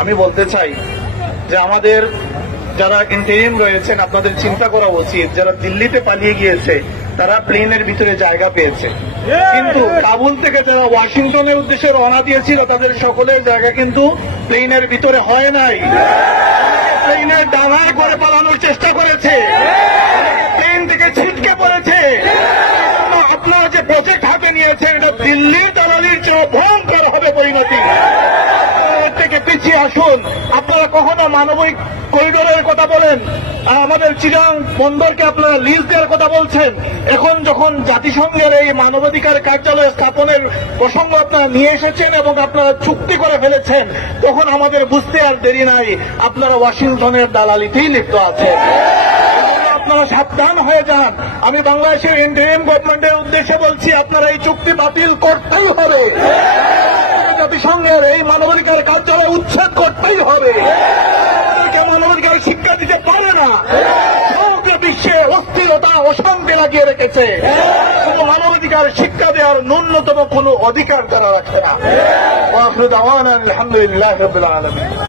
আমি বলতে চাই যে আমাদের যারা ইন্টারিম রয়েছেন আপনাদের চিন্তা করা উচিত, যারা দিল্লিতে পালিয়ে গিয়েছে তারা প্লেনের ভিতরে জায়গা পেয়েছে, কিন্তু কাবুল থেকে যারা ওয়াশিংটনের উদ্দেশ্যে রওনা দিয়েছিল তাদের সকলের জায়গা কিন্তু প্লেনের ভিতরে হয় নাই। প্লেনের ডাঙায় করে পালানোর চেষ্টা করেছে, প্লেন থেকে ছিটকে পড়েছে। আপনারা যে প্রজেক্ট হাতে নিয়েছেন এটা দিল্লির দালালির চেয়ে ভয়ঙ্কর হবে পরিণতি। থেকে পিছিয়ে আসুন। আপনারা কখনো মানবিক করিডোরের কথা বলেন, আমাদের চিরাং বন্দরকে আপনারা লিজ দেওয়ার কথা বলছেন। এখন যখন জাতিসংঘের এই মানবাধিকার কার্যালয় স্থাপনের প্রসঙ্গ আপনারা নিয়ে এসেছেন এবং আপনারা চুক্তি করে ফেলেছেন, তখন আমাদের বুঝতে আর দেরি নাই আপনারা ওয়াশিংটনের দালালিতেই লিপ্ত আছেন। আপনারা সাবধান হয়ে যান। আমি বাংলাদেশের ইন্টারিম গভর্নমেন্টের উদ্দেশ্যে বলছি, আপনারা এই চুক্তি বাতিল করতেই হবে। জাতিসংঘের এই মানবাধিকার কার্যালয় উচ্ছেদ করতেই হবে। মানবাধিকার শিক্ষা দিতে পারে না, সমগ্র বিশ্বে অস্থিরতা অশান্তি লাগিয়ে রেখেছে। শুধু মানবাধিকার শিক্ষা দেওয়ার ন্যূনতম কোনো অধিকার তারা রাখে না। আলহামদুলিল্লাহ রাব্বিল আলামিন।